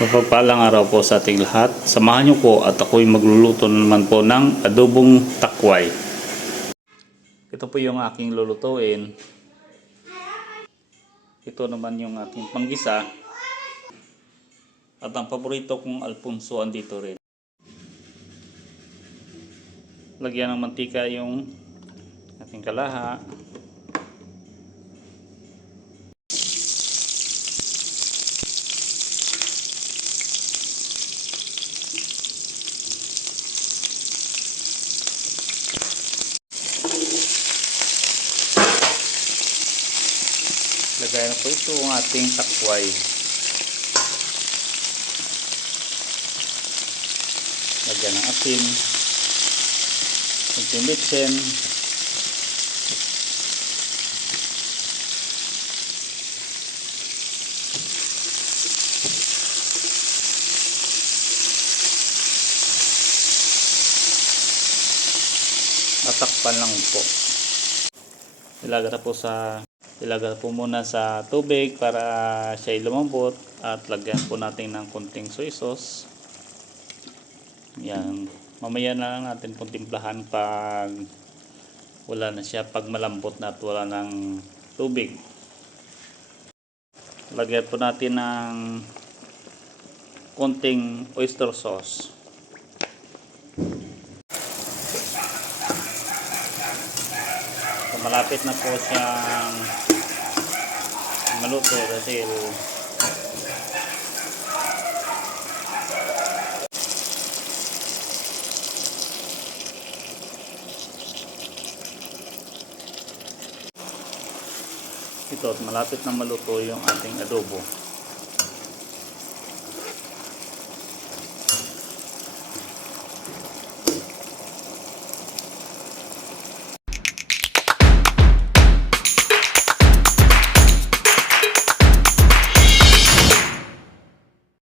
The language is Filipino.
Mapagpalang araw po sa ating lahat. Samahan niyo po at ako'y magluluto naman po ng adobong takway. Ito po yung aking lulutuin. Ito naman yung aking panggisa. At ang paborito kong alpunso andito rin. Lagyan ng mantika yung ating kalaha. Lagay na po ito ang ating takway. Lagyan ng asin. Kunting bitsen. Tatakpan lang po. Ilagay na po sa ilagay po muna sa tubig para siya lumambot at lagyan po natin ng konting soy sauce. Yan. Mamaya na lang natin kung timplahan pag wala na siya pag malambot na at wala ng tubig. Lagyan po natin ng konting oyster sauce. Malapit na po siyang maluto dahil ito malapit na maluto yung ating adobo.